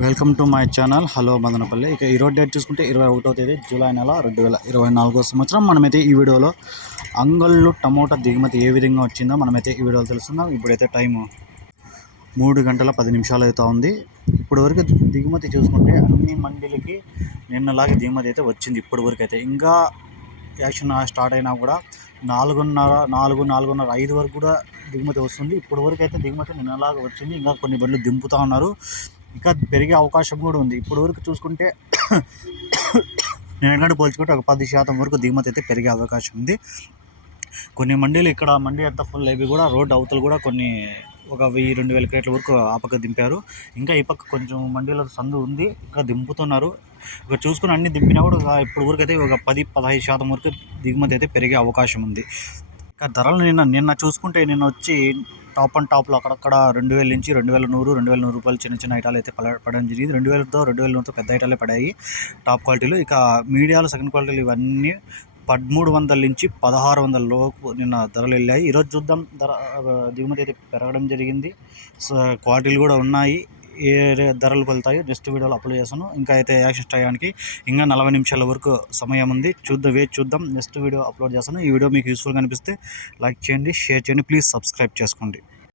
Welcome to my channel. Hello Madanapalle. ఇక ఈరోజు date చూసుకుంటే ఇరవై ఒకటో తేదీ జూలై నెల రెండు వేల ఇరవై నాలుగో సంవత్సరం. మనమైతే ఈ వీడియోలో అంగళ్ళు టమోటా దిగుమతి ఏ విధంగా వచ్చిందో మనమైతే ఈ వీడియోలో తెలుసుకుందాం. ఇప్పుడైతే టైము మూడు గంటల పది నిమిషాలు అవుతా ఉంది. ఇప్పటి వరకు దిగుమతి చూసుకుంటే అన్ని మండీలకి నిన్నలాగే దిగుమతి అయితే వచ్చింది. ఇప్పటి వరకు అయితే ఇంకా యాక్షన్ స్టార్ట్ అయినా కూడా నాలుగున్నర నాలుగు నాలుగున్నర ఐదు వరకు కూడా దిగుమతి వస్తుంది. ఇప్పటి వరకు అయితే దిగుమతి నిన్నలాగా వచ్చింది. ఇంకా కొన్ని బండ్లు దింపుతూ ఉన్నారు. ఇంకా పెరిగే అవకాశం కూడా ఉంది. ఇప్పటి వరకు చూసుకుంటే నేను పోల్చుకుంటే ఒక పది శాతం వరకు దిగుమతి అయితే పెరిగే అవకాశం ఉంది. కొన్ని మండీలు ఇక్కడ మండీ అంతా ఫుల్ అయిపోయి కూడా రోడ్డు అవతలు కూడా కొన్ని ఒక వెయ్యి రెండు వేల క్రేట్ల వరకు ఆ పక్క దింపారు. ఇంకా ఈ పక్క కొంచెం మండీలో సందు ఉంది. ఇంకా దింపుతున్నారు. ఇక చూసుకుని అన్ని దింపినా కూడా ఇప్పుడు వరకు అయితే ఒక పది పదహైదు శాతం వరకు దిగుమతి అయితే పెరిగే అవకాశం ఉంది. ఇంకా ధరలు నిన్న నిన్న చూసుకుంటే నిన్న వచ్చి టాప్ అండ్ టాప్లో అక్కడక్కడ రెండు వేల నుంచి రెండు వేల నూరు రెండు వేల నూరు రూపాయలు చిన్న చిన్న ఐటాలు అయితే పడ పడడం జరిగింది. రెండు వేలతో రెండు వేల నూరుతో పెద్ద ఐటాలే పడాయి. టాప్ క్వాలిటీలు ఇక మీడియాలో సెకండ్ క్వాలిటీలు ఇవన్నీ పదమూడు వందల నుంచి పదహారు వందల లోపు నిన్న ధరలు వెళ్ళాయి. ఈరోజు చూద్దాం. ధర దిగుమతి అయితే పెరగడం జరిగింది. సో క్వాలిటీలు కూడా ఉన్నాయి. ఏ ధరలు వెళ్తాయి నెక్స్ట్ వీడియోలో అప్లోడ్ చేస్తాను. ఇంకా అయితే యాక్షన్ టయానికి ఇంకా నలభై నిమిషాల వరకు సమయం ఉంది. చూద్దాం వేచి చూద్దాం. నెక్స్ట్ వీడియో అప్లోడ్ చేస్తాను. ఈ వీడియో మీకు యూస్ఫుల్గా అనిపిస్తే లైక్ చేయండి షేర్ చేయండి. ప్లీజ్ సబ్స్క్రైబ్ చేసుకోండి.